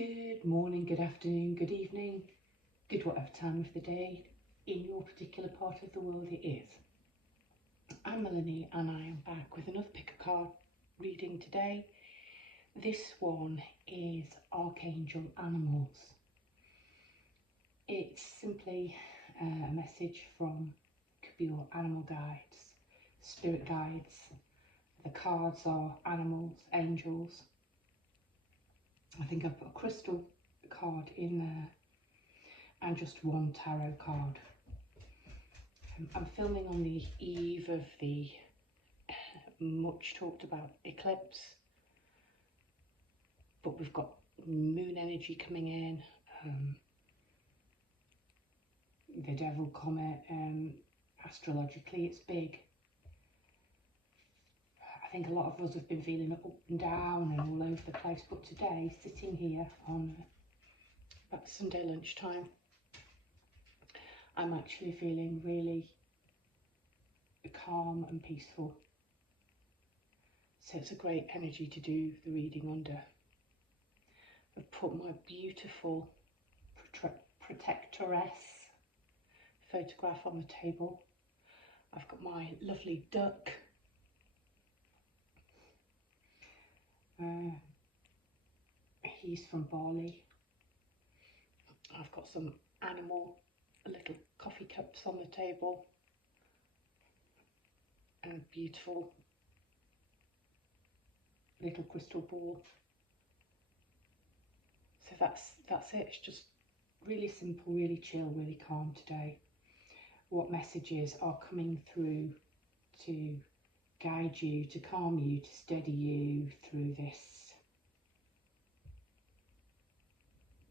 Good morning, good afternoon, good evening, good whatever time of the day in your particular part of the world it is. I'm Melanie and I am back with another pick a card reading today. This one is Archangel Animals. It's simply a message from, could be your animal guides, spirit guides. The cards are animals, angels. I think I've put a crystal card in there and just one tarot card. I'm filming on the eve of the much talked about eclipse, but we've got moon energy coming in, the devil comet, astrologically it's big. I think a lot of us have been feeling up and down and all over the place, but today, sitting here on about Sunday lunchtime, I'm actually feeling really calm and peaceful. So it's a great energy to do the reading under. I've put my beautiful protectoress photograph on the table. I've got my lovely duck. He's from Bali. I've got some animal little coffee cups on the table and a beautiful little crystal ball. So that's it. It's just really simple, really chill, really calm today. What messages are coming through to guide you, to calm you, to steady you through this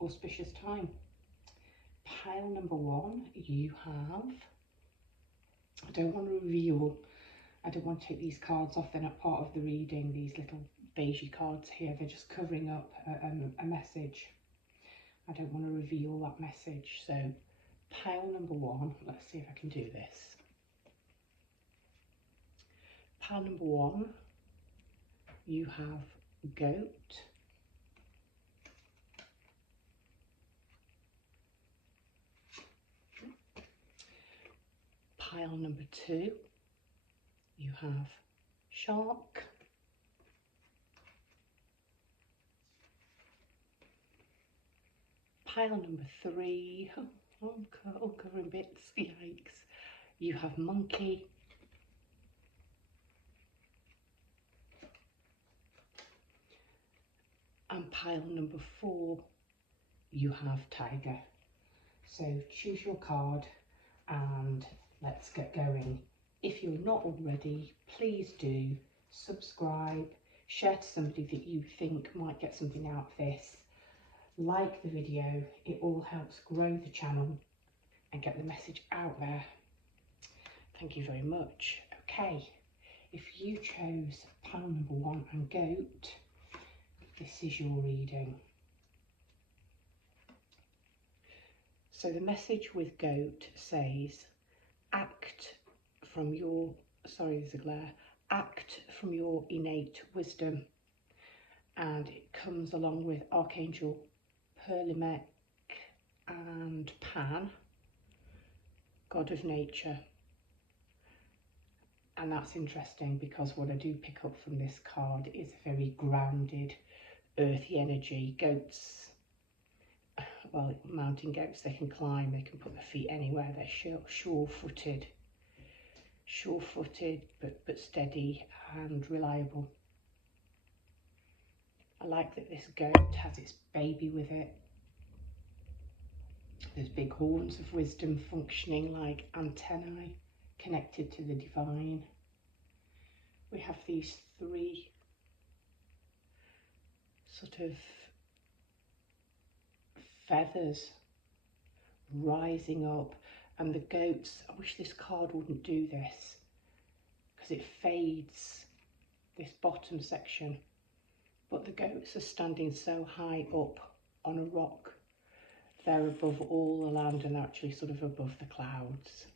auspicious time? Pile number one, you have, I don't want to reveal, I don't want to take these cards off, they're not part of the reading, these little beigey cards here, they're just covering up a message. I don't want to reveal that message. So pile number one, let's see if I can do this. Pile number one, you have goat. Pile number two, you have shark. Pile number three, all covering bits, yikes. You have monkey. And pile number four, you have tiger. So choose your card and let's get going. If you're not already, please do subscribe, share to somebody that you think might get something out of this. Like the video, it all helps grow the channel and get the message out there. Thank you very much. Okay, if you chose pile number one and goat, this is your reading. So the message with goat says, act from your, sorry there's a glare, act from your innate wisdom. And it comes along with Archangel Perlimek and Pan, God of Nature. And that's interesting because what I do pick up from this card is a very grounded, earthy energy. Goats, well, mountain goats, they can climb, they can put their feet anywhere, they're sure-footed, but steady and reliable. I like that this goat has its baby with it. There's big horns of wisdom functioning like antennae connected to the divine. We have these three sort of feathers rising up, and the goats, I wish this card wouldn't do this because it fades this bottom section, but the goats are standing so high up on a rock, they're above all the land and they're actually sort of above the clouds.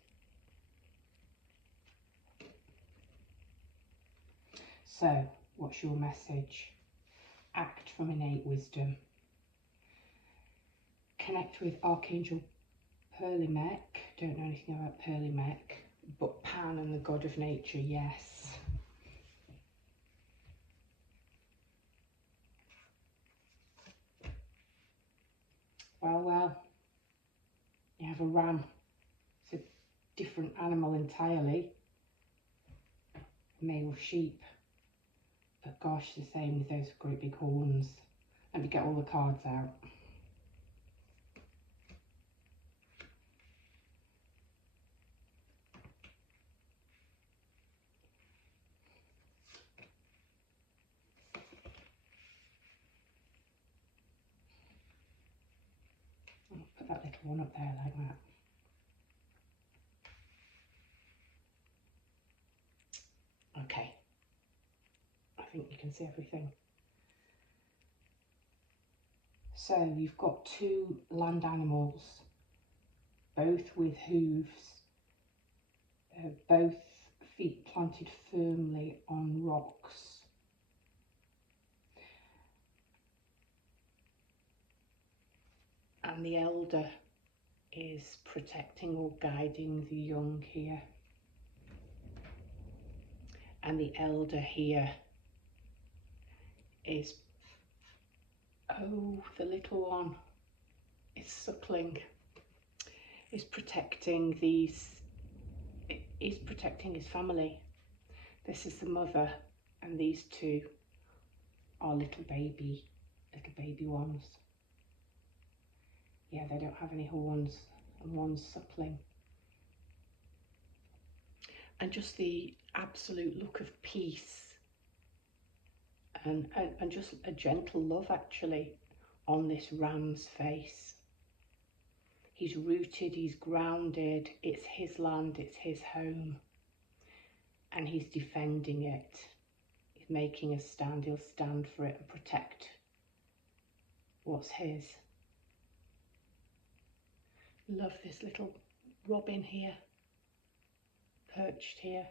So what's your message? Act from innate wisdom. connect with Archangel Perlimek. Don't know anything about Perlimek, but Pan and the god of nature, yes. Well, you have a ram. It's a different animal entirely. Male sheep. But gosh, the same with those great big horns. Let me get all the cards out. I'll put that little one up there like that. Okay. I think you can see everything. So you've got two land animals, both with hooves, both feet planted firmly on rocks. And the elder is protecting or guiding the young here. And the elder here is, oh, the little one is suckling, is protecting is protecting his family. This is the mother, and these two are little baby ones. Yeah, they don't have any horns, and one's suckling. And just the absolute look of peace and just a gentle love actually on this ram's face. He's rooted, he's grounded, it's his land, it's his home, and he's defending it. He's making a stand, he'll stand for it and protect what's his. Love this little robin here, perched here,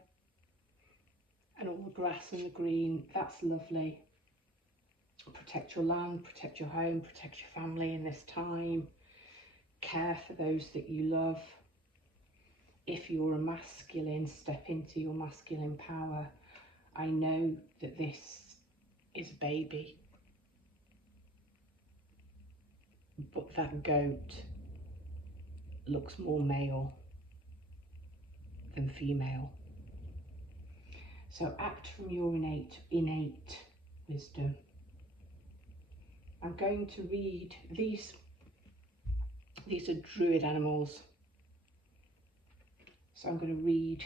and all the grass and the green, that's lovely. Protect your land, protect your home, protect your family in this time. Care for those that you love. If you're a masculine, step into your masculine power. I know that this is a baby, but that goat looks more male than female. So act from your innate wisdom. I'm going to read these are druid animals. So I'm going to read,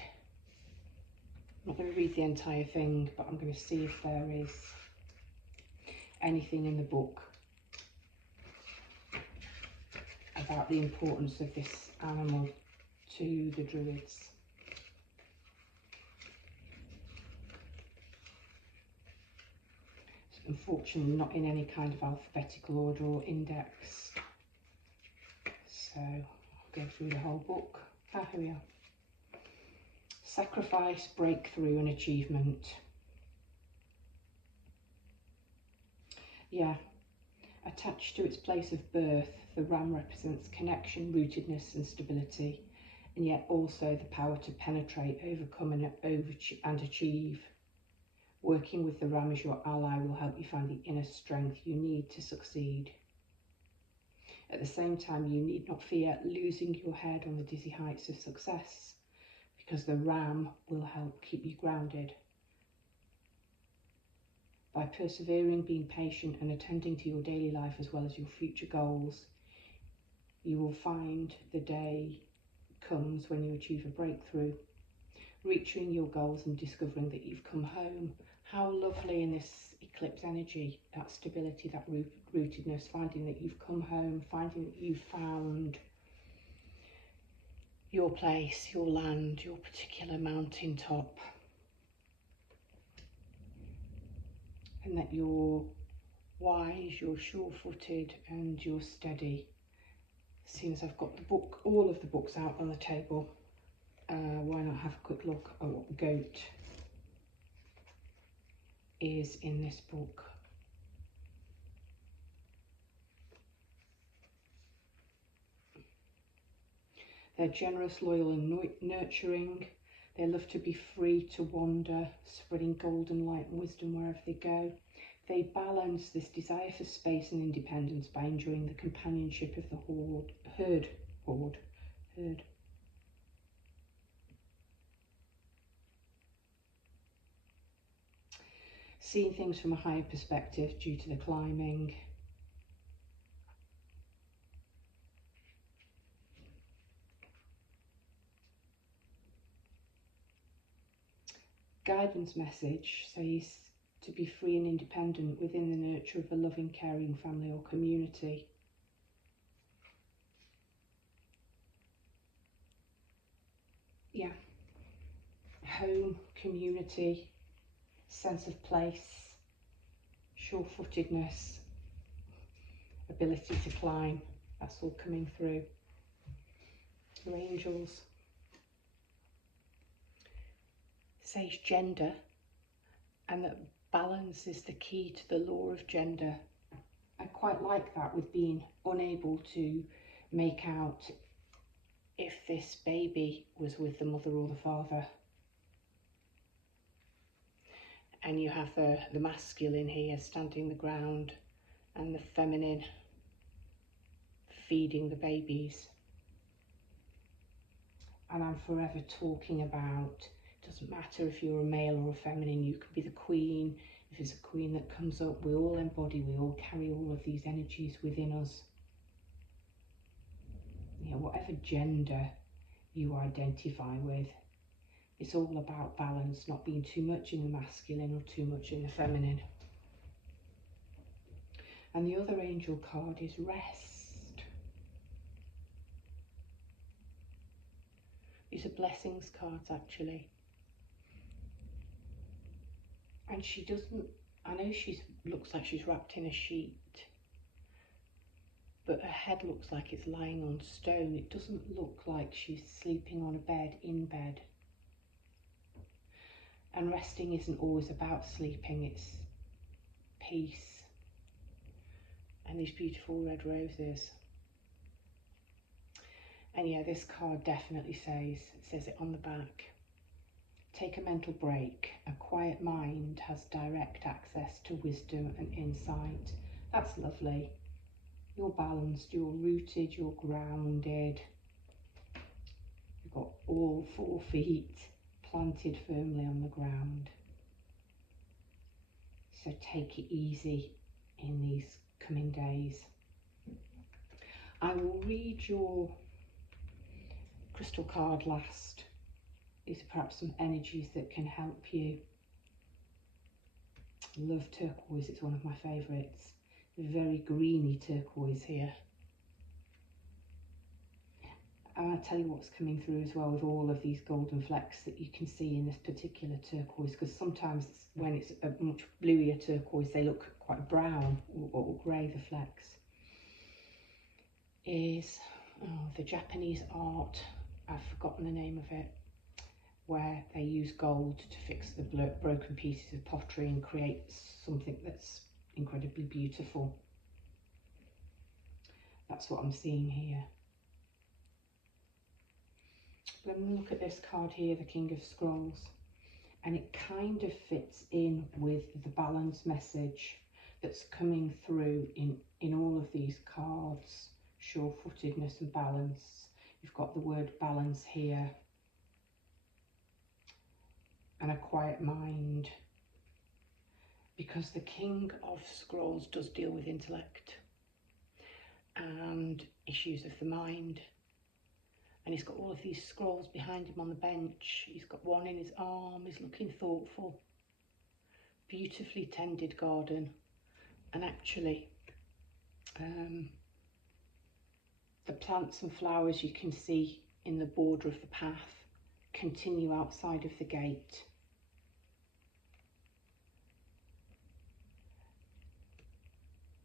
I'm not going to read the entire thing, but I'm going to see if there is anything in the book about the importance of this animal to the druids. It's unfortunately not in any kind of alphabetical order or index. So I'll go through the whole book. Ah, here we are. Sacrifice, breakthrough and achievement. Yeah, attached to its place of birth, the ram represents connection, rootedness and stability, and yet also the power to penetrate, overcome and achieve. Working with the ram as your ally will help you find the inner strength you need to succeed. At the same time, you need not fear losing your head on the dizzy heights of success, because the ram will help keep you grounded. By persevering, being patient and attending to your daily life as well as your future goals, you will find the day comes when you achieve a breakthrough, reaching your goals and discovering that you've come home. How lovely in this eclipse energy, that stability, that rootedness, finding that you've come home, finding that you've found your place, your land, your particular mountaintop, and that you're wise, you're sure-footed and you're steady. As soon as I've got the book, all of the books out on the table, why not have a quick look at what the goat is in this book. They're generous, loyal and nurturing. They love to be free to wander, spreading golden light and wisdom wherever they go. They balance this desire for space and independence by enjoying the companionship of the herd. Seeing things from a higher perspective due to the climbing. Guidance message says to be free and independent within the nurture of a loving, caring family or community. Yeah. Home, community, sense of place, sure-footedness, ability to climb. That's all coming through. Your angels. Says gender, and that balance is the key to the law of gender. I quite like that, with being unable to make out if this baby was with the mother or the father. And you have the masculine here standing the ground and the feminine feeding the babies. And I'm forever talking about, it doesn't matter if you're a male or a feminine, you could be the queen. If it's a queen that comes up, we all embody, we all carry all of these energies within us. You know, whatever gender you identify with, it's all about balance, not being too much in the masculine or too much in the feminine. And the other angel card is rest. These are blessings cards, actually. And she doesn't, I know she looks like she's wrapped in a sheet, but her head looks like it's lying on stone. It doesn't look like she's sleeping on a bed, in bed. And resting isn't always about sleeping, it's peace. And these beautiful red roses. And yeah, this card definitely says it on the back. Take a mental break. A quiet mind has direct access to wisdom and insight. That's lovely. You're balanced, you're rooted, you're grounded. You've got all 4 feet planted firmly on the ground. So take it easy in these coming days. I will read your crystal card last. These are perhaps some energies that can help you. Love turquoise, it's one of my favourites. Very greeny turquoise here. And I'll tell you what's coming through as well with all of these golden flecks that you can see in this particular turquoise, because sometimes when it's a much bluier turquoise they look quite brown or grey, the flecks. Is the Japanese art, I've forgotten the name of it, where they use gold to fix the broken pieces of pottery and create something that's incredibly beautiful. That's what I'm seeing here. Let me look at this card here, the King of Scrolls, and it kind of fits in with the balance message that's coming through in all of these cards. Sure-footedness and balance. You've got the word balance here. And a quiet mind. Because the King of Scrolls does deal with intellect and issues of the mind. And he's got all of these scrolls behind him on the bench. He's got one in his arm, he's looking thoughtful. Beautifully tended garden. And actually, the plants and flowers you can see in the border of the path continue outside of the gate.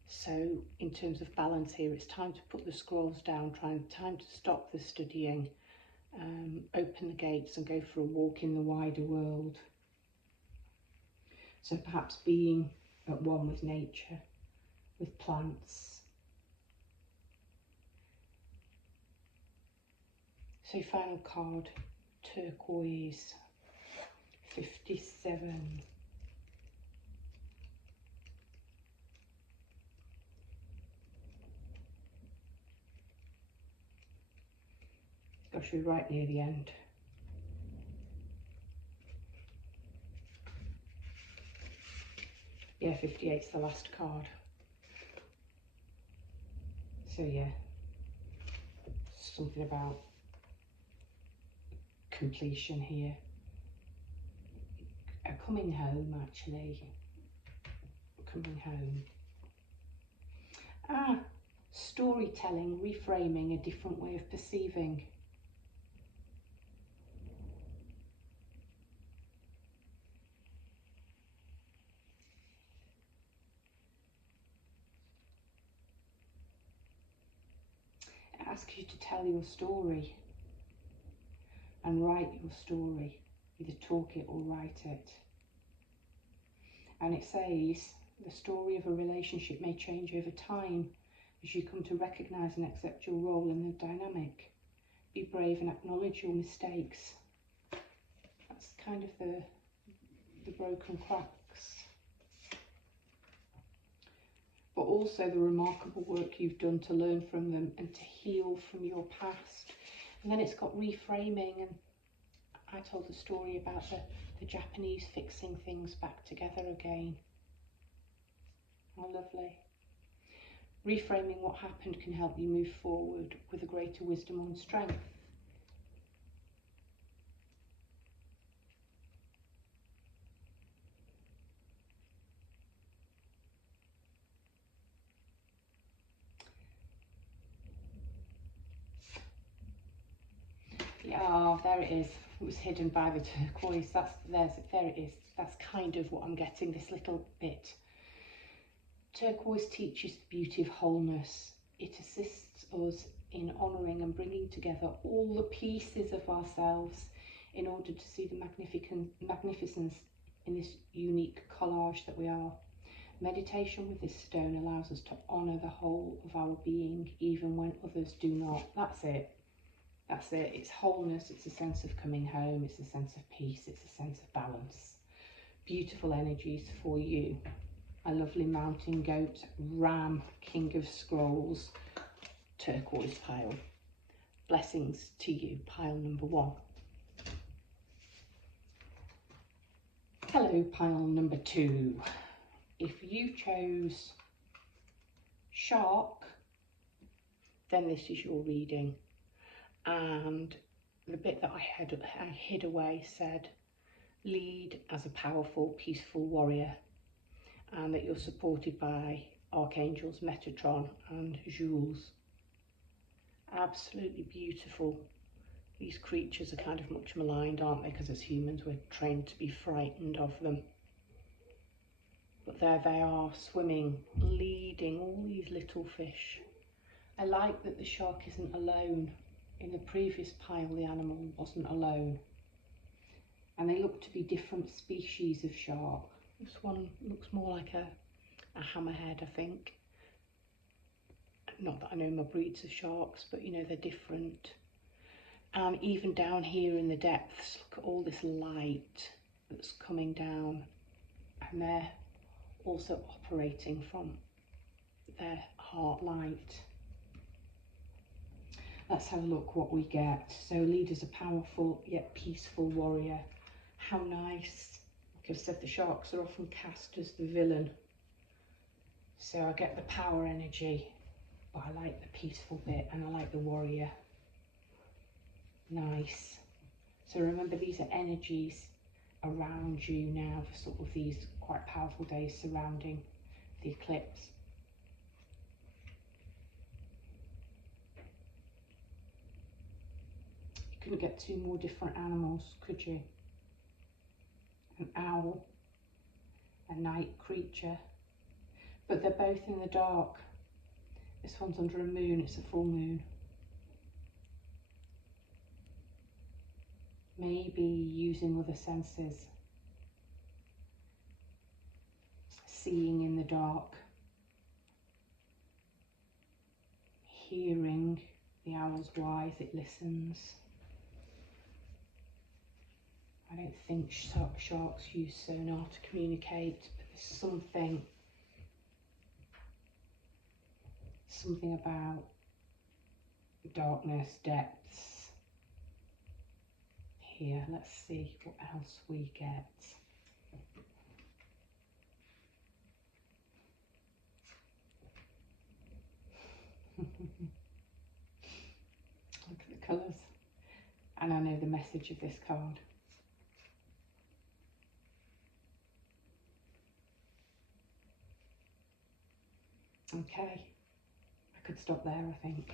So in terms of balance here, it's time to put the scrolls down, time to stop the studying, open the gates and go for a walk in the wider world. So perhaps being at one with nature, with plants. So final card, turquoise, 57. Gosh, we're right near the end. Yeah, 58's the last card. So yeah, something about completion here. Coming home, actually. Coming home. Ah, storytelling, reframing, a different way of perceiving. It asks you to tell your story and write your story. Either talk it or write it. And it says the story of a relationship may change over time as you come to recognise and accept your role in the dynamic. Be brave and acknowledge your mistakes. That's kind of the broken cracks. But also the remarkable work you've done to learn from them and to heal from your past. And then it's got reframing, and I told the story about the Japanese fixing things back together again. How lovely. Reframing what happened can help you move forward with a greater wisdom and strength. Yeah, there it is. It was hidden by the turquoise. There it is. That's kind of what I'm getting, this little bit. Turquoise teaches the beauty of wholeness. It assists us in honouring and bringing together all the pieces of ourselves in order to see the magnificence in this unique collage that we are. Meditation with this stone allows us to honour the whole of our being, even when others do not. That's it. That's it. It's wholeness. It's a sense of coming home. It's a sense of peace. It's a sense of balance. Beautiful energies for you. A lovely mountain goat, ram, king of scrolls, turquoise pile. Blessings to you, pile number 1. Hello, pile number 2. If you chose shark, then this is your reading. And the bit that I hid away said, lead as a powerful, peaceful warrior, and that you're supported by archangels Metatron and Jules. Absolutely beautiful. These creatures are kind of much maligned, aren't they? Because as humans we're trained to be frightened of them. But there they are, swimming, leading all these little fish. I like that the shark isn't alone. In the previous pile the animal wasn't alone. And they look to be different species of shark. This one looks more like a hammerhead, I think. Not that I know my breeds of sharks, but you know, they're different. And even down here in the depths, look at all this light that's coming down. And they're also operating from their heart light. Let's have a look what we get. So lead as a powerful yet peaceful warrior. How nice. Like I've said, the sharks are often cast as the villain. So I get the power energy, but I like the peaceful bit and I like the warrior. Nice. So remember, these are energies around you now for sort of these quite powerful days surrounding the eclipse. You couldn't get 2 more different animals, could you? An owl, a night creature, but they're both in the dark. This one's under a moon, it's a full moon. Maybe using other senses. Seeing in the dark. Hearing. The owl's wise, it listens. I don't think sharks use sonar to communicate, but there's something about darkness, depths here. Let's see what else we get. Look at the colours. And I know the message of this card. Okay, I could stop there, I think.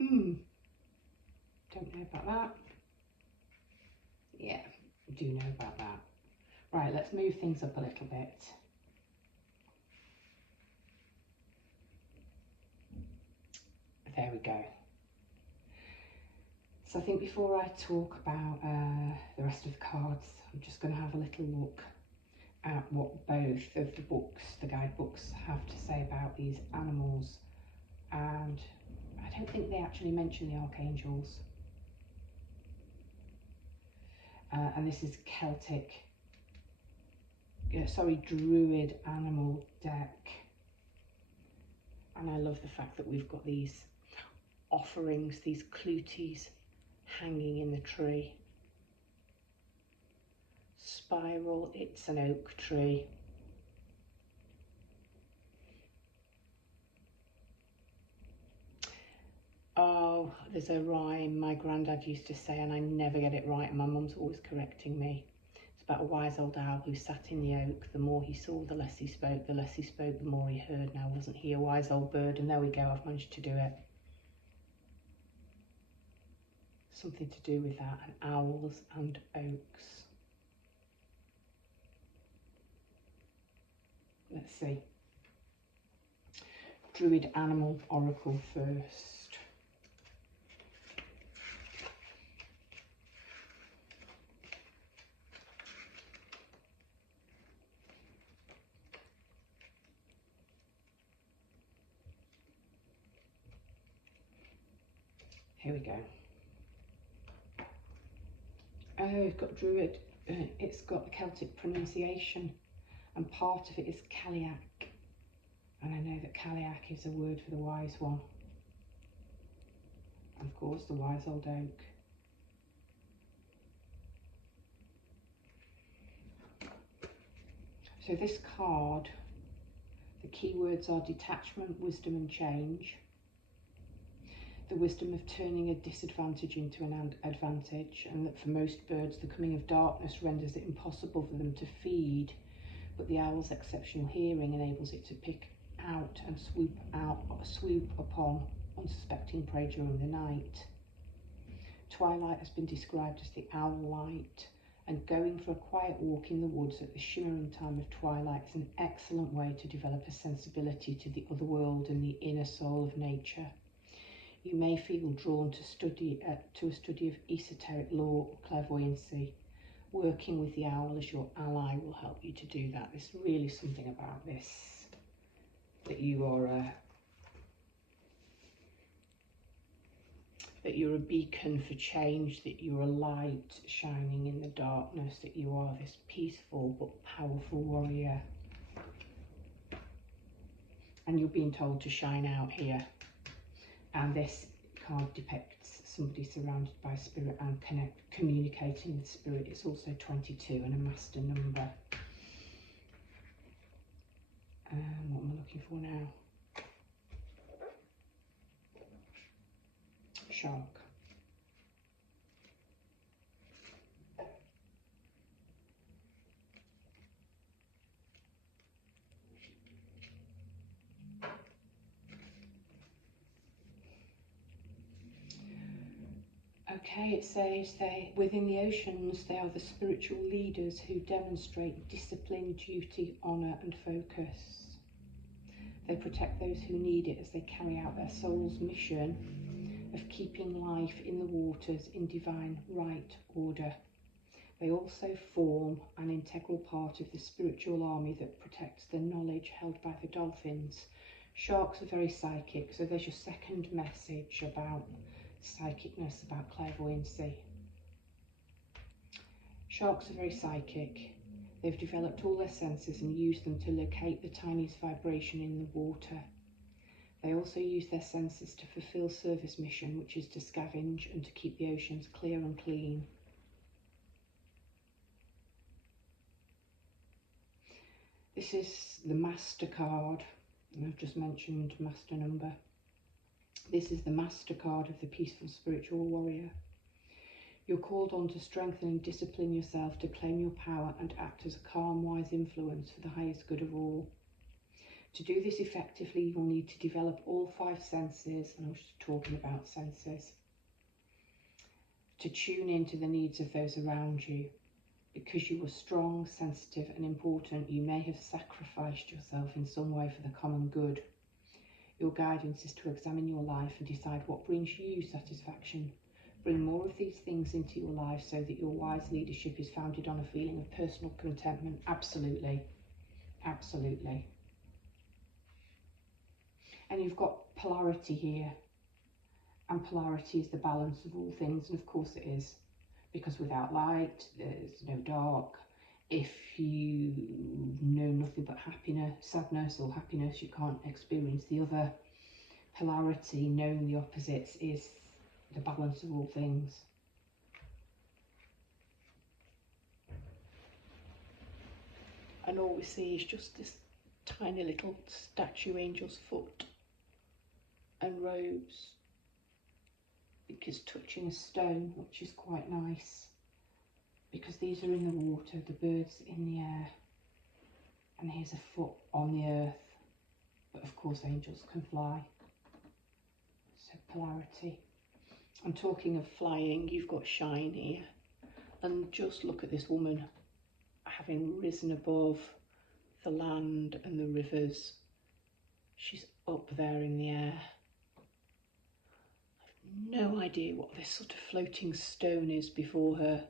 Don't know about that. Yeah, do know about that. Right, let's move things up a little bit. There we go. So I think before I talk about the rest of the cards, I'm just going to have a little look at what both of the books, the guidebooks, have to say about these animals. And I don't think they actually mention the archangels. And this is Druid animal deck. And I love the fact that we've got these offerings, these cluties hanging in the tree. Spiral, it's an oak tree. Oh, there's a rhyme my granddad used to say, and I never get it right, and my mum's always correcting me. It's about a wise old owl who sat in the oak. The more he saw, the less he spoke. The less he spoke, the more he heard. Now, wasn't he a wise old bird? And there we go, I've managed to do it. Something to do with that, and owls and oaks. Let's see. Druid Animal Oracle first. Here we go. Oh, it's got Druid. It's got the Celtic pronunciation, and part of it is Caliac. And I know that Caliac is a word for the wise one. And of course, the wise old oak. So this card, the keywords are detachment, wisdom and change. The wisdom of turning a disadvantage into an advantage, and that for most birds the coming of darkness renders it impossible for them to feed, but the owl's exceptional hearing enables it to pick out and swoop upon unsuspecting prey during the night. Twilight has been described as the owl light, and going for a quiet walk in the woods at the shimmering time of twilight is an excellent way to develop a sensibility to the other world and the inner soul of nature. You may feel drawn to a study of esoteric lore or clairvoyancy. Working with the owl as your ally will help you to do that. There's really something about this, that you're a beacon for change, that you're a light shining in the darkness, that you are this peaceful but powerful warrior. And you're being told to shine out here. And this card depicts somebody surrounded by spirit and communicating with spirit. It's also 22 and a master number. What am I looking for now? Shark. Okay, it says within the oceans they are the spiritual leaders who demonstrate discipline, duty, honour and focus. They protect those who need it as they carry out their soul's mission of keeping life in the waters in divine right order. They also form an integral part of the spiritual army that protects the knowledge held by the dolphins. Sharks are very psychic, so there's your second message about psychicness, about clairvoyancy. Sharks are very psychic. They've developed all their senses and use them to locate the tiniest vibration in the water. They also use their senses to fulfill service mission, which is to scavenge and to keep the oceans clear and clean. This is the Master card, and I've just mentioned Master number. This is the Master card of the peaceful spiritual warrior. You're called on to strengthen and discipline yourself to claim your power and act as a calm, wise influence for the highest good of all. To do this effectively, you will need to develop all 5 senses, and I was just talking about senses, to tune into the needs of those around you. Because you are strong, sensitive and important, you may have sacrificed yourself in some way for the common good. Your guidance is to examine your life and decide what brings you satisfaction. Bring more of these things into your life so that your wise leadership is founded on a feeling of personal contentment. Absolutely. Absolutely. And you've got polarity here. And polarity is the balance of all things. And of course it is. Because without light, there's no dark. If you know nothing but happiness, sadness or happiness, you can't experience the other. Polarity, knowing the opposites, is the balance of all things. And all we see is just this tiny little statue angel's foot and robes. I think it's touching a stone, which is quite nice, because these are in the water, the birds in the air, and here's a foot on the earth. But of course angels can fly. So polarity. I'm talking of flying, you've got shine here. And just look at this woman having risen above the land and the rivers. She's up there in the air. I've no idea what this sort of floating stone is before her.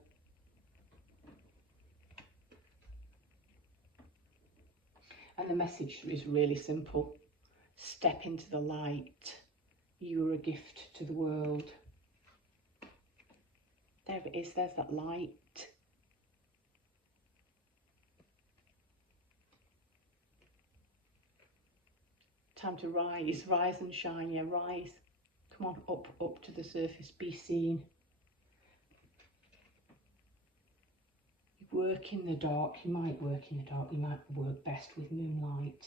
And the message is really simple. Step into the light. You are a gift to the world. There it is, there's that light. Time to rise, rise and shine, yeah, rise. Come on, up to the surface, be seen. You work in the dark, you might work in the dark, you might work best with moonlight.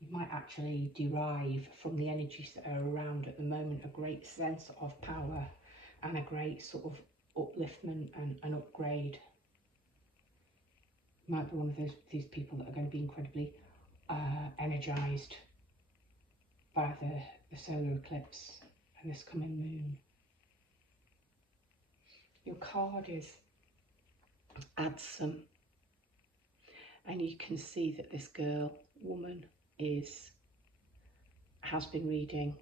You might actually derive from the energies that are around at the moment a great sense of power and a great sort of upliftment and an upgrade. You might be one of these people that are going to be incredibly energised by the solar eclipse and this coming moon. Your card is Adsum, and you can see that this woman has been reading.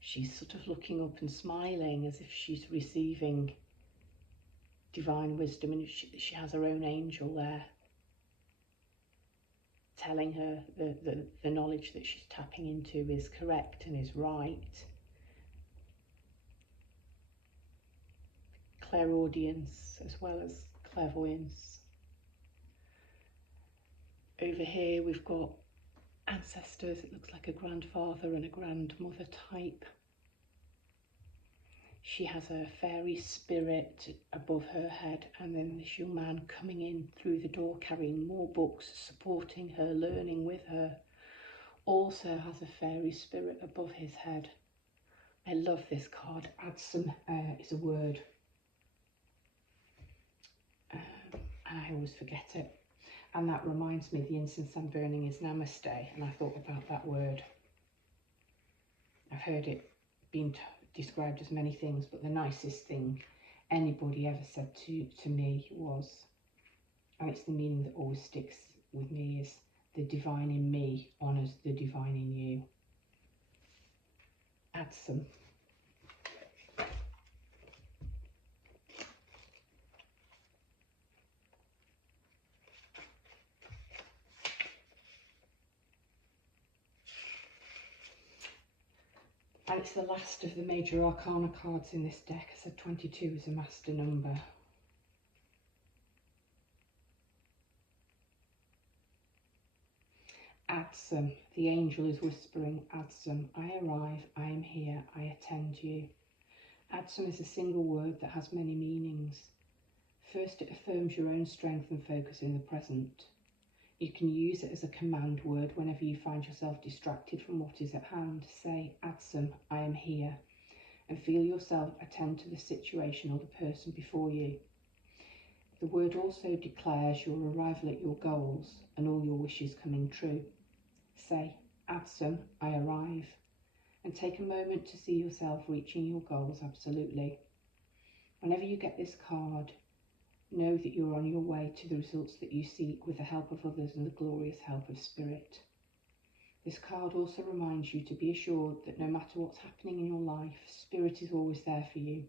She's sort of looking up and smiling as if she's receiving divine wisdom, and she has her own angel there telling her the knowledge that she's tapping into is correct and is right. Clairaudience as well as clairvoyance. Over here we've got ancestors. It looks like a grandfather and a grandmother type. She has a fairy spirit above her head, and then this young man coming in through the door carrying more books, supporting her, learning with her, also has a fairy spirit above his head. I love this card. Adsum is a word. And I always forget it. And that reminds me, the incense I'm burning is Namaste, and I thought about that word. I've heard it being described as many things, but the nicest thing anybody ever said to me was, and it's the meaning that always sticks with me, is the divine in me honours the divine in you. Adsum. And it's the last of the major arcana cards in this deck. I said 22 is a master number. Adsum, the angel is whispering, Adsum, I arrive, I am here, I attend you. Adsum is a single word that has many meanings. First, it affirms your own strength and focus in the present. You can use it as a command word whenever you find yourself distracted from what is at hand. Say, Adsum, I am here, and feel yourself attend to the situation or the person before you. The word also declares your arrival at your goals and all your wishes coming true. Say, Adsum, I arrive, and take a moment to see yourself reaching your goals absolutely. Whenever you get this card, know that you're on your way to the results that you seek with the help of others and the glorious help of Spirit. This card also reminds you to be assured that no matter what's happening in your life, Spirit is always there for you.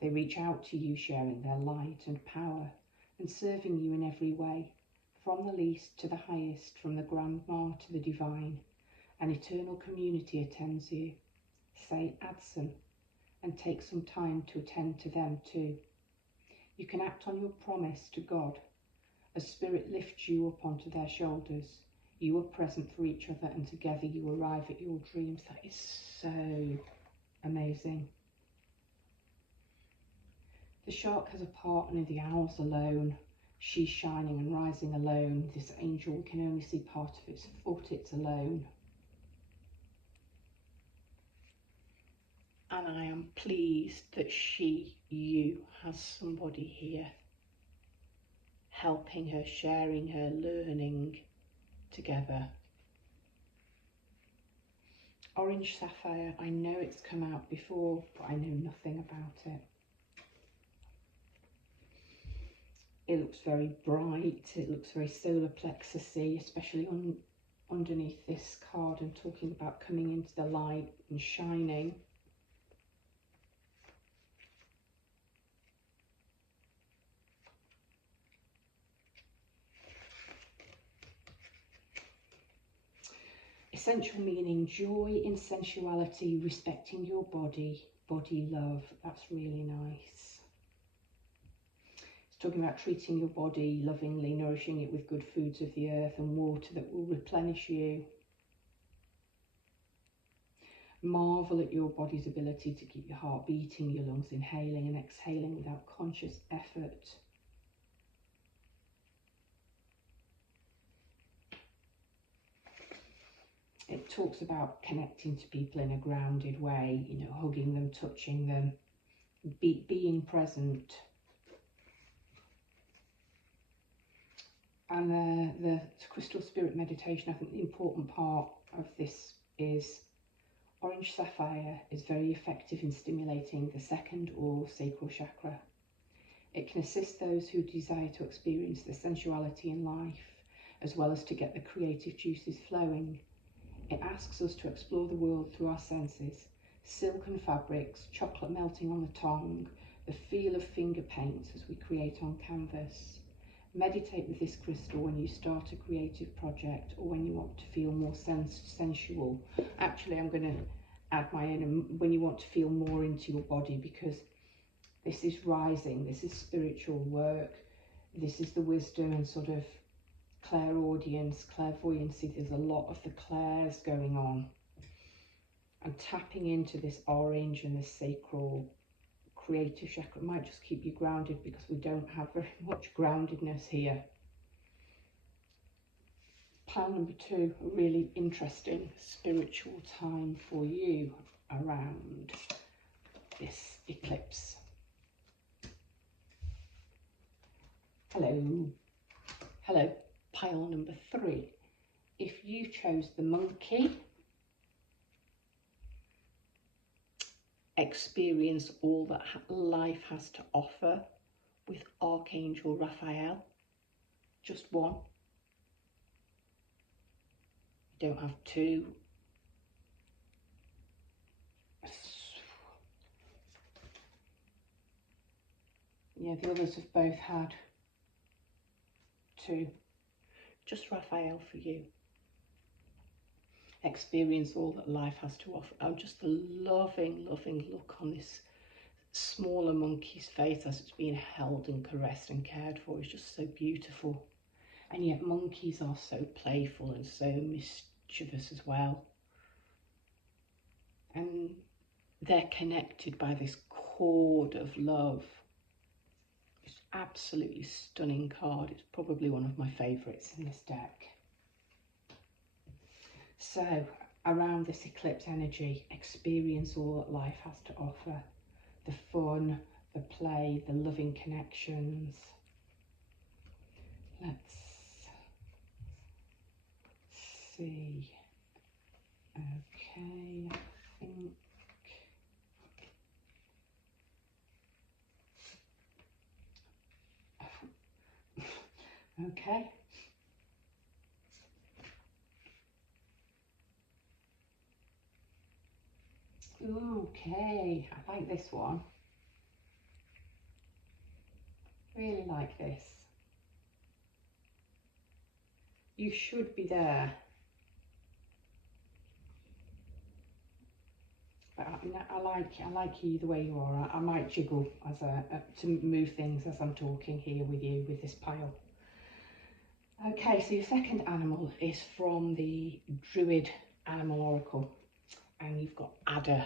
They reach out to you, sharing their light and power and serving you in every way, from the least to the highest, from the grandma to the divine. An eternal community attends you. Say Adsum and take some time to attend to them too. You can act on your promise to God as Spirit lifts you up onto their shoulders. You are present for each other and together you arrive at your dreams. That is so amazing. The shark has a partner, the owl's alone. She's shining and rising alone. This angel, we can only see part of its foot, it's alone. And I am pleased that you, has somebody here helping her, sharing her, learning together. Orange sapphire, I know it's come out before, but I know nothing about it. It looks very bright, it looks very solar plexus-y, especially underneath this card and talking about coming into the light and shining. Essential meaning, joy in sensuality, respecting your body, body love. That's really nice. It's talking about treating your body lovingly, nourishing it with good foods of the earth and water that will replenish you. Marvel at your body's ability to keep your heart beating, your lungs inhaling and exhaling without conscious effort. It talks about connecting to people in a grounded way, you know, hugging them, touching them, being present. And the crystal spirit meditation, I think the important part of this is orange sapphire is very effective in stimulating the second or sacral chakra. It can assist those who desire to experience the sensuality in life, as well as to get the creative juices flowing. It asks us to explore the world through our senses, silken fabrics, chocolate melting on the tongue, the feel of finger paints as we create on canvas. Meditate with this crystal when you start a creative project or when you want to feel more sensual. Actually, I'm going to add my own, when you want to feel more into your body, because this is rising, this is spiritual work, this is the wisdom and sort of clairaudience, clairvoyancy. There's a lot of the clairs going on. And tapping into this orange and this sacral creative chakra might just keep you grounded, because we don't have very much groundedness here. Pile number 2, a really interesting spiritual time for you around this eclipse. Hello. Hello. Pile number 3. If you chose the monkey, experience all that life has to offer with Archangel Raphael. Just one. You don't have 2. Yeah, the others have both had 2. Just Raphael for you. experience all that life has to offer. And just the loving, loving look on this smaller monkey's face as it's being held and caressed and cared for is just so beautiful. And yet monkeys are so playful and so mischievous as well. And they're connected by this cord of love. It's absolutely stunning card. It's probably one of my favourites in this deck. So, around this eclipse energy, experience all that life has to offer. The fun, the play, the loving connections. Let's see. Okay, I think. Okay. Okay, I like this one. Really like this. You should be there. But I like you the way you are. I might jiggle as to move things as I'm talking here with you with this pile. Okay, so your second animal is from the Druid Animal Oracle, and you've got Adder,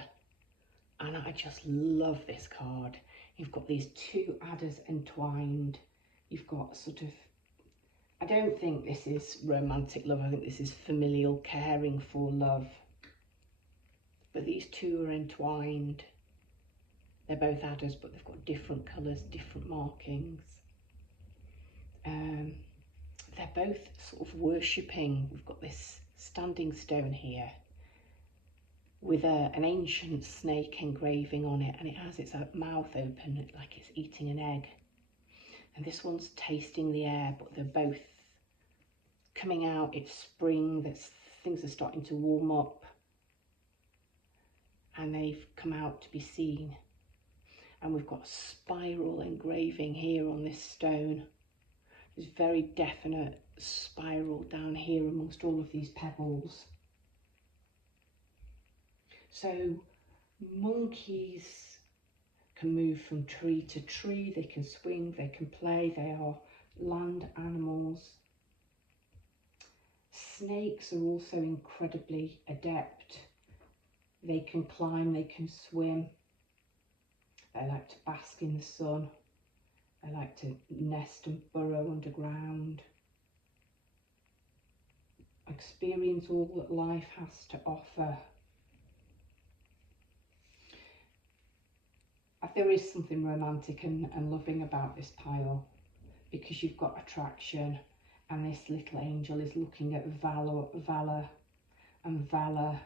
and I just love this card. You've got these two adders entwined. You've got sort of, I don't think this is romantic love, I think this is familial caring for love. But these two are entwined. They're both adders, but they've got different colours, different markings. They're both sort of worshipping. We've got this standing stone here with an ancient snake engraving on it, and it has its mouth open like it's eating an egg. And this one's tasting the air, but they're both coming out. It's spring, things are starting to warm up, and they've come out to be seen. And we've got a spiral engraving here on this stone. There's very definite spiral down here amongst all of these pebbles. So monkeys can move from tree to tree, they can swing, they can play, they are land animals. Snakes are also incredibly adept. They can climb, they can swim. They like to bask in the sun. They like to nest and burrow underground. Experience all that life has to offer. There is something romantic and loving about this pile, because you've got attraction, and this little angel is looking at Valor, and Valor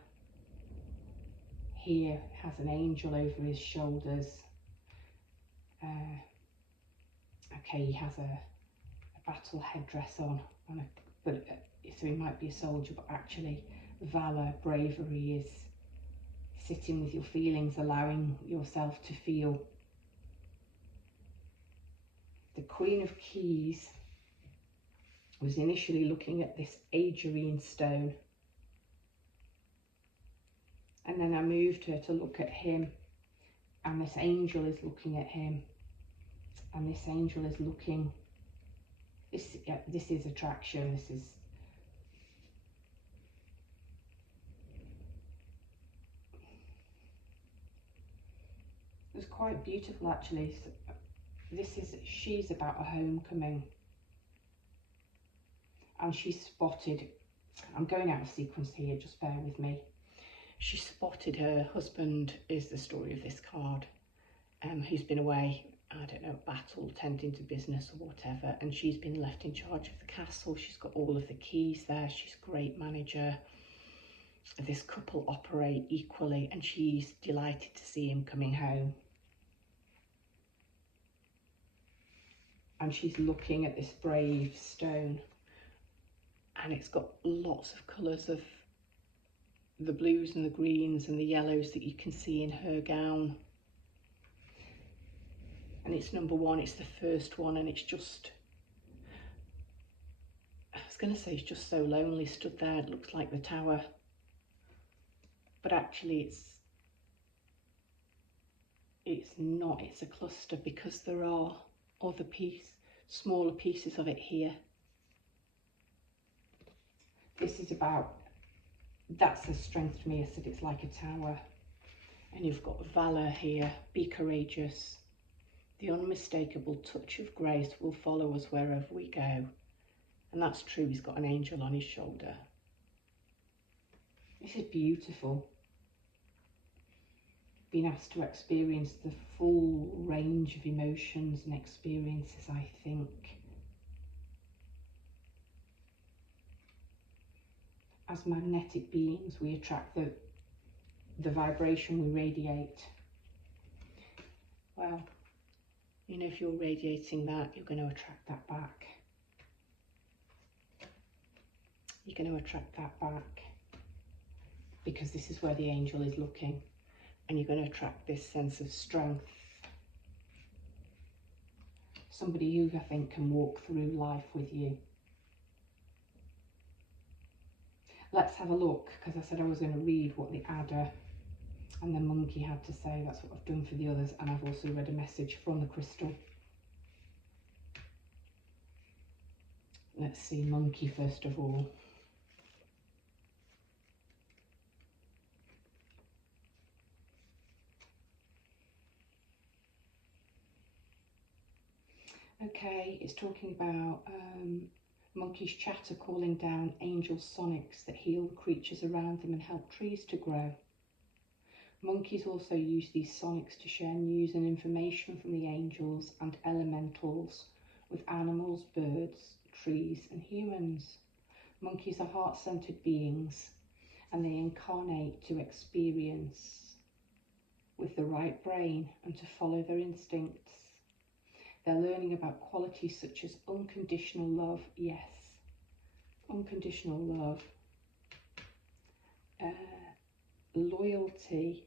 here has an angel over his shoulders. Okay, he has a battle headdress on, so he might be a soldier, but actually Valor, bravery, is sitting with your feelings, allowing yourself to feel. The Queen of Keys was initially looking at this agerine stone, and then I moved her to look at him, and this angel is looking at him, and this angel is looking. This is attraction. This is it's quite beautiful actually. She's about a homecoming, and she spotted, I'm going out of sequence here, just bear with me. She spotted her husband, is the story of this card, who's been away, I don't know, battle, tending to business or whatever, and she's been left in charge of the castle. She's got all of the keys there, she's a great manager. This couple operate equally, and she's delighted to see him coming home. And she's looking at this brave stone, and it's got lots of colours of the blues and the greens and the yellows that you can see in her gown. And it's number one, it's the first one, and it's just, I was going to say it's just so lonely, stood there. It looks like the tower but actually it's not, it's a cluster, because there are other smaller pieces of it here. This is about, that's the strength to me. I said it's like a tower. And you've got valour here, be courageous. The unmistakable touch of grace will follow us wherever we go. And that's true, he's got an angel on his shoulder. This is beautiful. Being asked to experience the full range of emotions and experiences, I think. As magnetic beings, we attract the vibration we radiate. Well, you know, if you're radiating that, you're going to attract that back. You're going to attract that back, because this is where the angel is looking, and you're going to attract this sense of strength. Somebody who I think can walk through life with you. Let's have a look, because I said I was going to read what the adder and the monkey had to say. That's what I've done for the others, and I've also read a message from the crystal. Let's see, monkey first of all. Okay, it's talking about monkeys chatter, calling down angel sonics that heal the creatures around them and help trees to grow. Monkeys also use these sonics to share news and information from the angels and elementals with animals, birds, trees and humans. Monkeys are heart-centered beings, and they incarnate to experience with the right brain and to follow their instincts. They're learning about qualities such as unconditional love, yes, unconditional love, loyalty,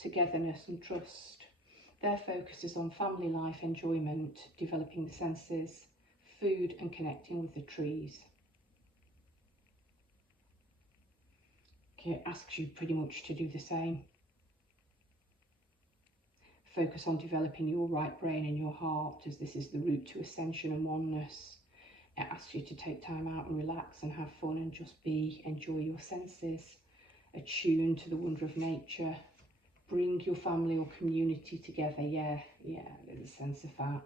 togetherness and trust. Their focus is on family life, enjoyment, developing the senses, food and connecting with the trees. Okay, it asks you pretty much to do the same. Focus on developing your right brain and your heart, as this is the route to ascension and oneness. It asks you to take time out and relax and have fun and just be, enjoy your senses, attune to the wonder of nature, bring your family or community together. Yeah, there's a sense of that.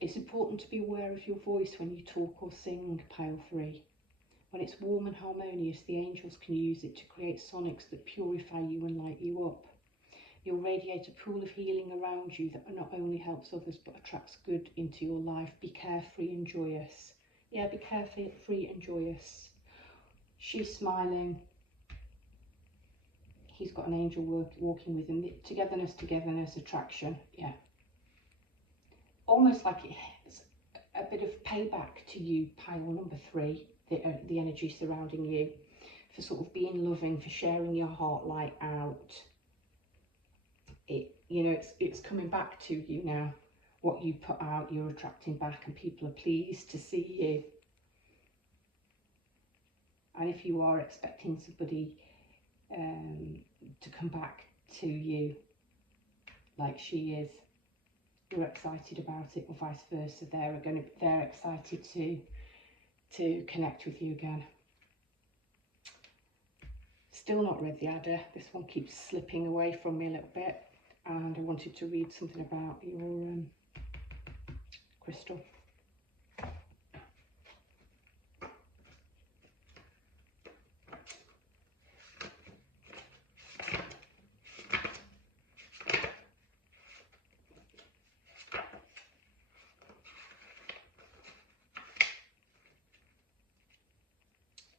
It's important to be aware of your voice when you talk or sing, pile 3. When it's warm and harmonious, the angels can use it to create sonics that purify you and light you up. You'll radiate a pool of healing around you that not only helps others but attracts good into your life. Be carefree and joyous. Yeah, be carefree and joyous. She's smiling. He's got an angel walking with him. Togetherness, attraction. Yeah. Almost like it's a bit of payback to you, pile number 3. The energy surrounding you, for sort of being loving, for sharing your heart light out. It's coming back to you now. What you put out, you're attracting back, and people are pleased to see you. And if you are expecting somebody to come back to you like she is, you're excited about it, or vice versa. They're excited to connect with you again. Still not read the adder. This one keeps slipping away from me a little bit, and I wanted to read something about your crystal.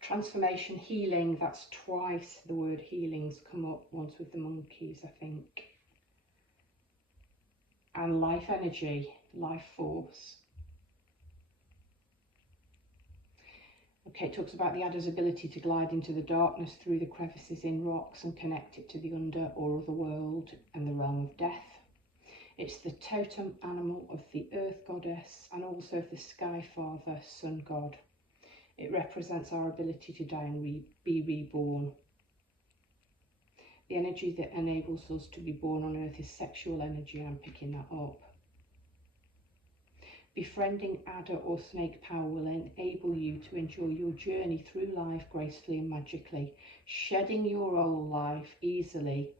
Transformation, healing, that's twice the word healing's come up, once with the monkeys, I think. And life energy, life force. Okay, it talks about the adder's ability to glide into the darkness through the crevices in rocks and connect it to the under or other world and the realm of death. It's the totem animal of the earth goddess and also of the sky father, sun god. It represents our ability to die and be reborn. The energy that enables us to be born on earth is sexual energy. I'm picking that up. Befriending adder or snake power will enable you to enjoy your journey through life gracefully and magically, shedding your old life easily,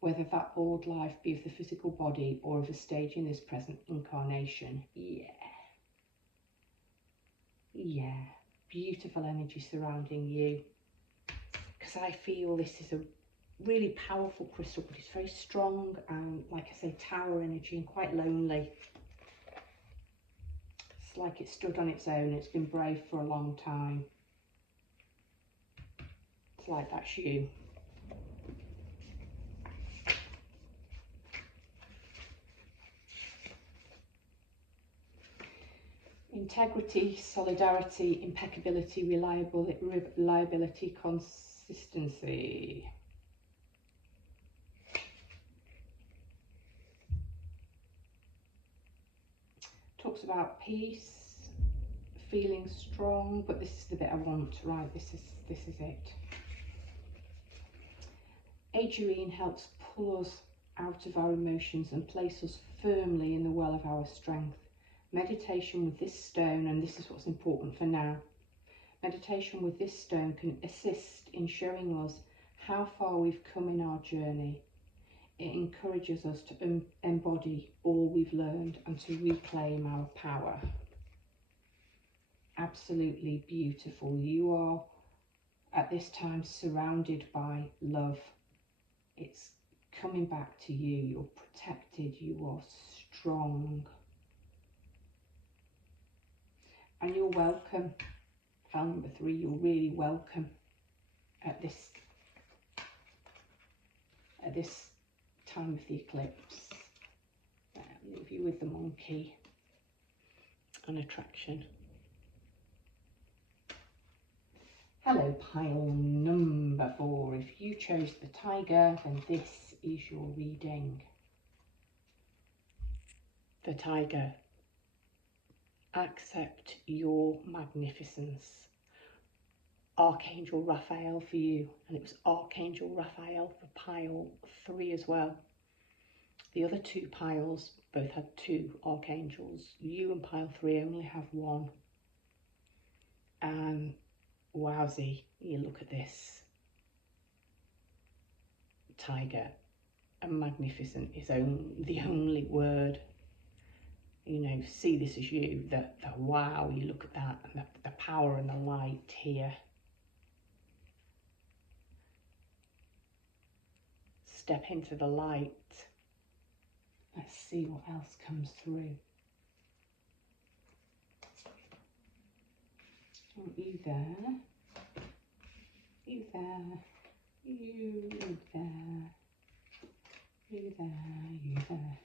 whether that old life be of the physical body or of a stage in this present incarnation. Yeah, beautiful energy surrounding you, because I feel this is a really powerful crystal, but it's very strong and, like I say, tower energy and quite lonely. It's like it stood on its own. It's been brave for a long time. It's like that's you. Integrity, solidarity, impeccability, reliability, consistency. Talks about peace, feeling strong, but this is the bit I want, right? This is it. Adrienne helps pull us out of our emotions and place us firmly in the well of our strength. Meditation with this stone, and this is what's important for now, meditation with this stone can assist in showing us how far we've come in our journey. It encourages us to embody all we've learned and to reclaim our power. Absolutely beautiful. You are at this time surrounded by love. It's coming back to you. You're protected. You are strong. And you're welcome. File number 3, you're really welcome at this time of the eclipse. I'll leave you with the monkey and attraction. Hello, pile number 4. If you chose the tiger, then this is your reading. The tiger. Accept your magnificence. Archangel Raphael for you, and it was Archangel Raphael for pile 3 as well. The other 2 piles both had 2 archangels. You and pile 3 only have 1. And wowsy, you look at this. Tiger and magnificent is the only word. You know, see this as you, the wow, you look at that, and the power and the light here. Step into the light. Let's see what else comes through. Oh, you there, you there, you there, you there, you there.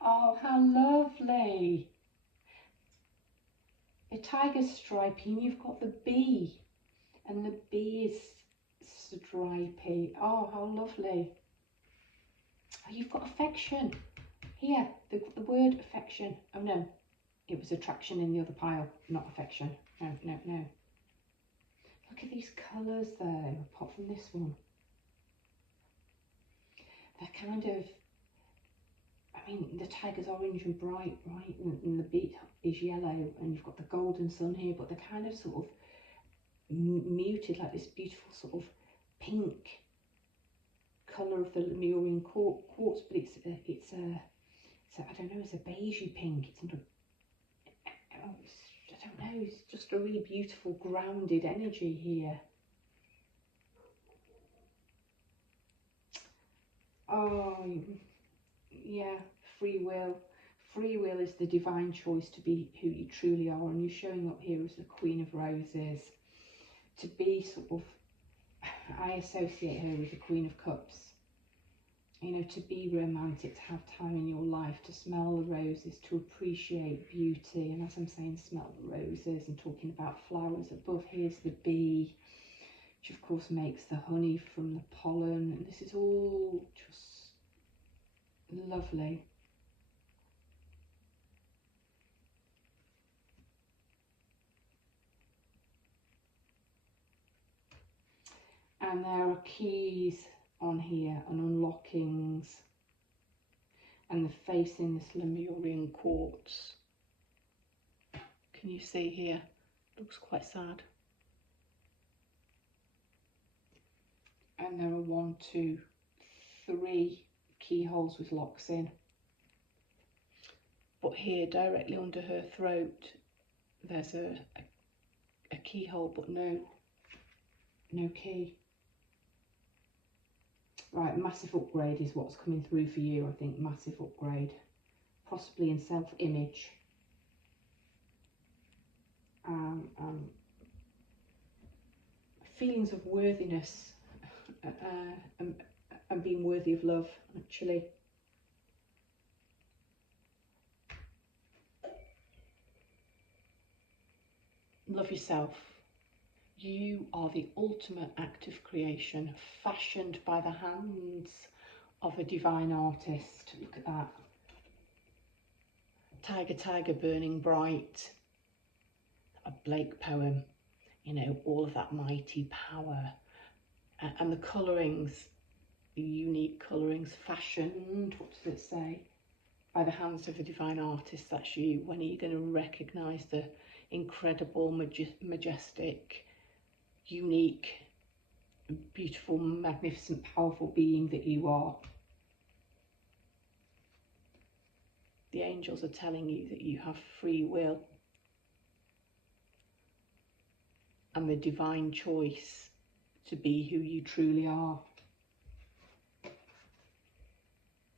Oh, how lovely. The tiger's stripy and you've got the bee, and the bee is stripy. Oh, how lovely. Oh, you've got affection. Here, the word affection. Oh no, it was attraction in the other pile, not affection. No, no, no. Look at these colours though, apart from this one. They're kind of, I mean, the tiger's orange and bright, right? And the bee is yellow, and you've got the golden sun here, but they're kind of sort of muted, like this beautiful sort of pink colour of the Lemurian quartz, but it's I don't know, it's a beigey pink. It's not I don't know, it's just a really beautiful grounded energy here. Oh yeah, free will. Free will is the divine choice to be who you truly are, and you're showing up here as the Queen of Roses. To be sort of, I associate her with the Queen of Cups. You know, to be romantic, to have time in your life, to smell the roses, to appreciate beauty. And as I'm saying, smell the roses and talking about flowers, above here's the bee, which of course makes the honey from the pollen. And this is all just lovely. And there are keys on here and unlockings. And the face in this Lemurian quartz. Can you see here? Looks quite sad. And there are 1, 2, 3 keyholes with locks in. But here, directly under her throat, there's a keyhole, but no key. Right, massive upgrade is what's coming through for you, I think. Massive upgrade. Possibly in self-image. Feelings of worthiness and being worthy of love, actually. Love yourself. You are the ultimate act of creation, fashioned by the hands of a divine artist. Look at that. Tiger, tiger, burning bright. A Blake poem, you know, all of that mighty power. And the colourings, the unique colourings, fashioned, what does it say? By the hands of a divine artist. That's you. When are you going to recognise the incredible, majestic, unique, beautiful, magnificent, powerful being that you are? The angels are telling you that you have free will and the divine choice to be who you truly are.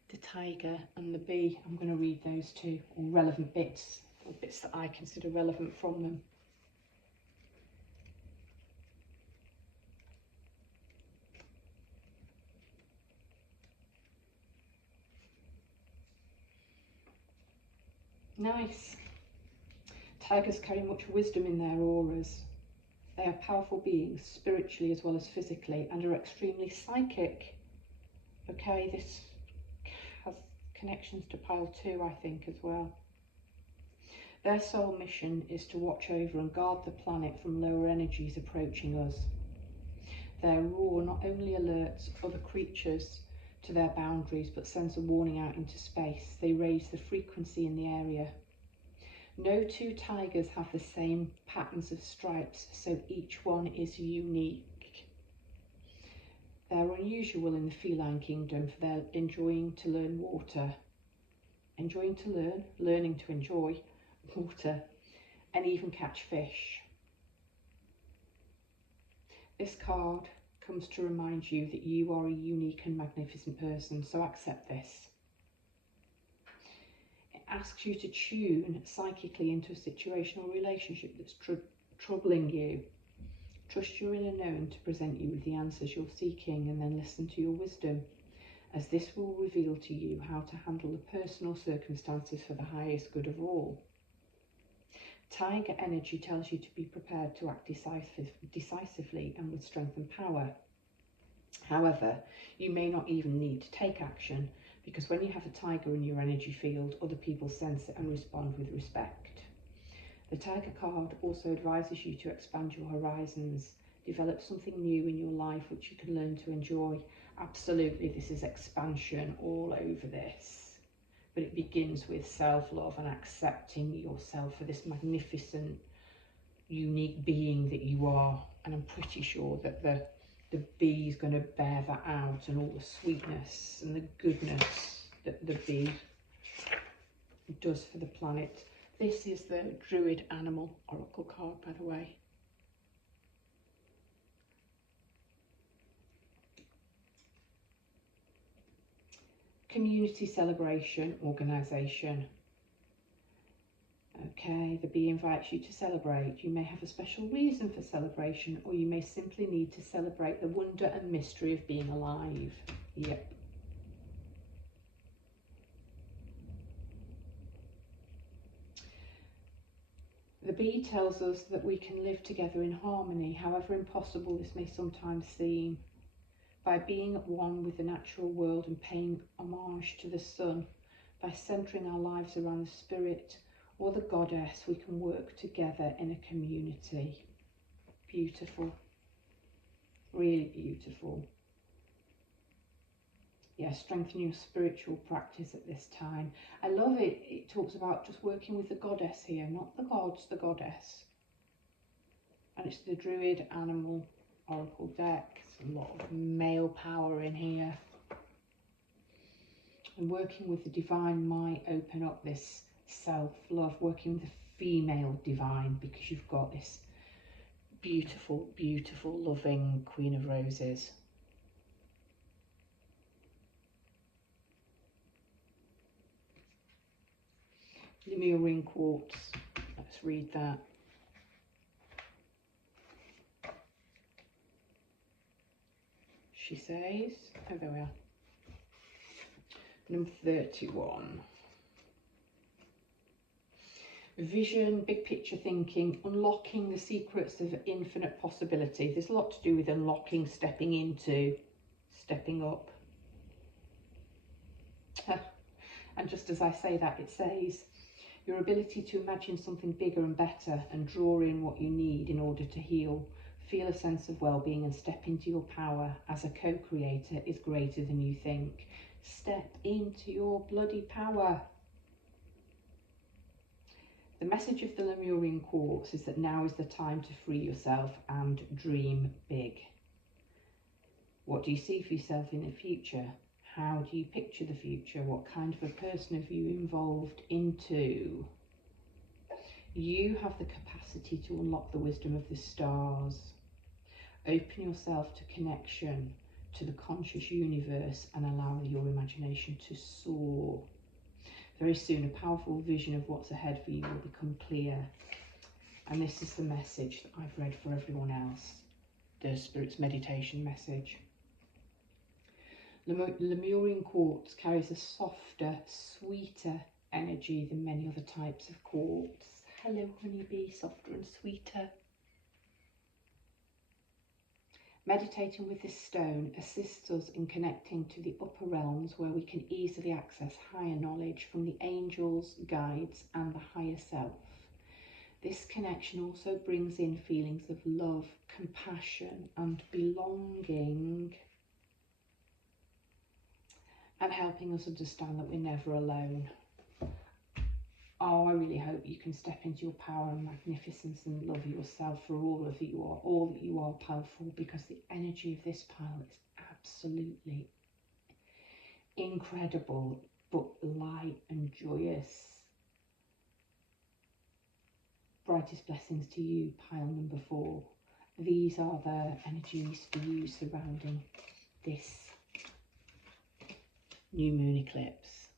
The tiger and the bee, I'm going to read those two, or relevant bits, or bits that I consider relevant from them. Nice. Tigers carry much wisdom in their auras. They are powerful beings, spiritually as well as physically, and are extremely psychic. Okay, this has connections to pile 2, I think, as well. Their sole mission is to watch over and guard the planet from lower energies approaching us. Their roar not only alerts other creatures to their boundaries, but sends a warning out into space. They raise the frequency in the area. No 2 tigers have the same patterns of stripes, so each one is unique. They're unusual in the feline kingdom for their enjoying to learn water. Enjoying to learn, learning to enjoy water, and even catch fish. This card comes to remind you that you are a unique and magnificent person, so accept this. It asks you to tune psychically into a situation or relationship that's troubling you. Trust your inner knowing to present you with the answers you're seeking, and then listen to your wisdom, as this will reveal to you how to handle the personal circumstances for the highest good of all. Tiger energy tells you to be prepared to act decisively and with strength and power. However, you may not even need to take action, because when you have a tiger in your energy field, other people sense it and respond with respect. The tiger card also advises you to expand your horizons, develop something new in your life which you can learn to enjoy. Absolutely, this is expansion all over this. But it begins with self-love and accepting yourself for this magnificent, unique being that you are. And I'm pretty sure that the bee is going to bear that out, and all the sweetness and the goodness that the bee does for the planet. This is the Druid Animal Oracle card, by the way. Community celebration organisation. Okay, the bee invites you to celebrate. You may have a special reason for celebration, or you may simply need to celebrate the wonder and mystery of being alive. Yep. The bee tells us that we can live together in harmony, however impossible this may sometimes seem. By being at one with the natural world and paying homage to the sun, by centering our lives around the spirit or the goddess, we can work together in a community. Beautiful. Really beautiful. Yeah, strengthen your spiritual practice at this time. I love it. It talks about just working with the goddess here, not the gods, the goddess. And it's the Druid Animal Oracle deck. There's a lot of male power in here. And working with the divine might open up this self-love, working with the female divine, because you've got this beautiful, beautiful, loving Queen of Roses. Lemurian quartz. Let's read that. She says, oh, there we are. Number 31. Vision, big picture thinking, unlocking the secrets of infinite possibility. There's a lot to do with unlocking, stepping into, stepping up. And just as I say that, it says, your ability to imagine something bigger and better and draw in what you need in order to heal, feel a sense of well-being and step into your power as a co-creator is greater than you think. Step into your bloody power. The message of the Lemurian quartz is that now is the time to free yourself and dream big. What do you see for yourself in the future? How do you picture the future? What kind of a person have you evolved into? You have the capacity to unlock the wisdom of the stars. Open yourself to connection to the conscious universe and allow your imagination to soar. Very soon, a powerful vision of what's ahead for you will become clear. And this is the message that I've read for everyone else, the Spirit's meditation message. Lemurian quartz carries a softer, sweeter energy than many other types of quartz. Hello, honeybee, softer and sweeter. Meditating with this stone assists us in connecting to the upper realms where we can easily access higher knowledge from the angels, guides, and the higher self. This connection also brings in feelings of love, compassion, and belonging, and helping us understand that we're never alone. Oh, I really hope you can step into your power and magnificence and love yourself for all that you are powerful, because the energy of this pile is absolutely incredible, but light and joyous. Brightest blessings to you, pile number 4. These are the energies for you surrounding this new moon eclipse.